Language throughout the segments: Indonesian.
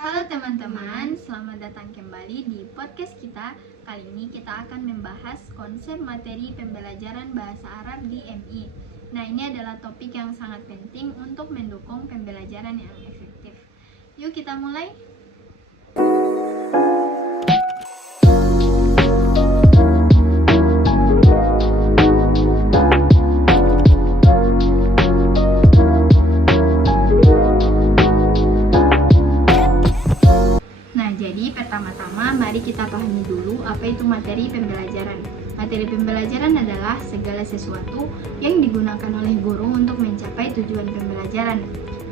Halo teman-teman, selamat datang kembali di podcast kita. Kali ini kita akan membahas konsep materi pembelajaran bahasa Arab di MI. Nah, ini adalah topik yang sangat penting untuk mendukung pembelajaran yang efektif. Yuk kita mulai. Jadi pertama-tama mari kita pahami dulu apa itu materi pembelajaran. Materi pembelajaran adalah segala sesuatu yang digunakan oleh guru untuk mencapai tujuan pembelajaran.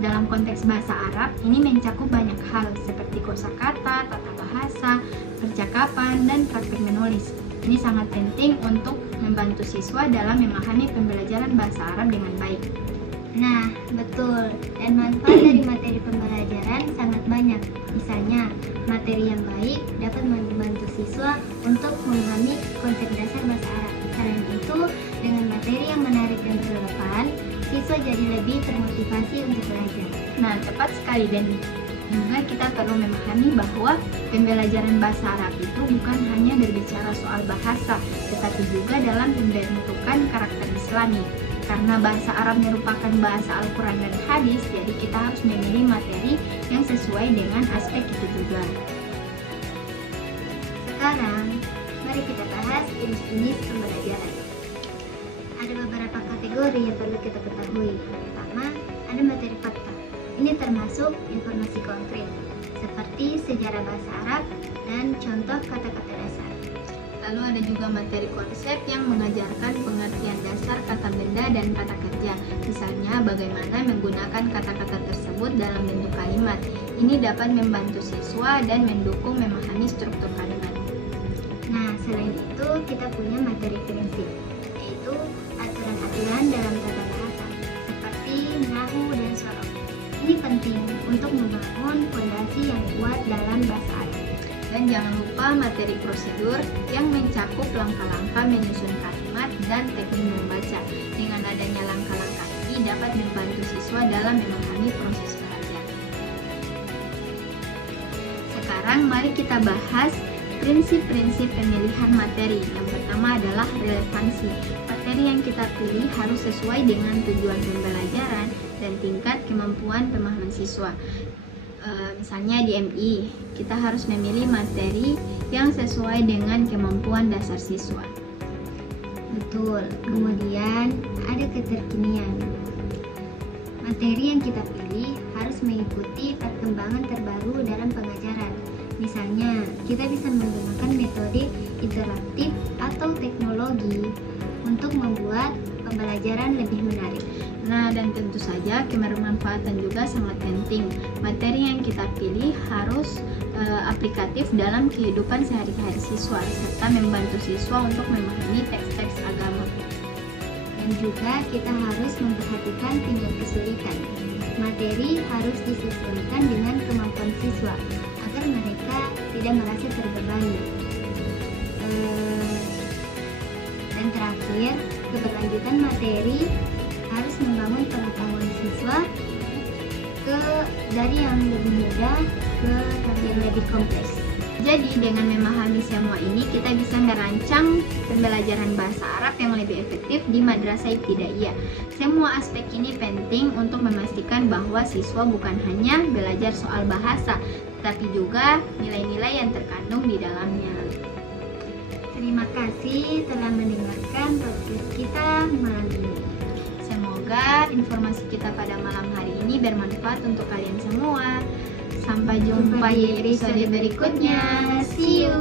Dalam konteks bahasa Arab, ini mencakup banyak hal seperti kosakata, tata bahasa, percakapan, dan praktik menulis. Ini sangat penting untuk membantu siswa dalam memahami pembelajaran bahasa Arab dengan baik. Nah, betul. Dan manfaat dari materi pembelajaran sangat banyak. Misalnya, materi yang baik dapat membantu siswa untuk memahami konsep dasar bahasa Arab. Selain itu, dengan materi yang menarik dan relevan, siswa jadi lebih termotivasi untuk belajar. Nah, tepat sekali, dan juga kita perlu memahami bahwa pembelajaran bahasa Arab itu bukan hanya berbicara soal bahasa, tetapi juga dalam pembentukan karakter Islami. Karena bahasa Arab merupakan bahasa Al-Quran dan hadis, jadi kita harus memilih materi yang sesuai dengan aspek itu juga. Sekarang, mari kita bahas jenis-jenis pembelajaran. Ada beberapa kategori yang perlu kita ketahui. Pertama, ada materi fakta. Ini termasuk informasi konkret, seperti sejarah bahasa Arab dan contoh kata-kata dasar. Lalu ada juga materi konsep yang mengajarkan pengertian dasar kata benda dan kata kerja. Misalnya bagaimana menggunakan kata-kata tersebut dalam bentuk kalimat. Ini dapat membantu siswa dan mendukung memahami struktur kalimat. Nah, selain itu kita punya materi prinsip, yaitu aturan-aturan dalam tata bahasa, seperti nahwu dan shoroh. Ini penting untuk membangun fondasi yang kuat dalam bahasa Arab. Dan jangan lupa materi prosedur yang mencakup langkah-langkah menyusun kalimat dan teknik membaca. Dengan adanya langkah-langkah ini dapat membantu siswa dalam memahami proses belajar. Sekarang mari kita bahas prinsip-prinsip pemilihan materi. Yang pertama adalah relevansi. Materi yang kita pilih harus sesuai dengan tujuan pembelajaran dan tingkat kemampuan pemahaman siswa. Misalnya di MI, kita harus memilih materi yang sesuai dengan kemampuan dasar siswa. Betul. Kemudian ada keterkinian. Materi yang kita pilih harus mengikuti perkembangan terbaru dalam pengajaran. Misalnya, kita bisa menggunakan metode interaktif atau teknologi untuk membuat pembelajaran lebih menarik. Nah, dan tentu saja kebermanfaatan juga sangat penting. Materi yang kita pilih harus aplikatif dalam kehidupan sehari-hari siswa, serta membantu siswa untuk memahami teks-teks agama. Dan juga kita harus memperhatikan tingkat kesulitan. Materi harus disesuaikan dengan kemampuan siswa, agar mereka tidak merasa terbebani. Dan terakhir, keberlanjutan materi harus membangun pengetahuan siswa dari yang lebih mudah ke yang lebih kompleks. Jadi dengan memahami semua ini, kita bisa merancang pembelajaran bahasa Arab yang lebih efektif di madrasah ibtidaiyah. Semua aspek ini penting untuk memastikan bahwa siswa bukan hanya belajar soal bahasa, tetapi juga nilai-nilai yang terkandung di dalamnya. Terima kasih telah mendengarkan podcast kita malam ini. Semoga informasi kita pada malam hari ini bermanfaat untuk kalian semua. Sampai jumpa di episode berikutnya. See you.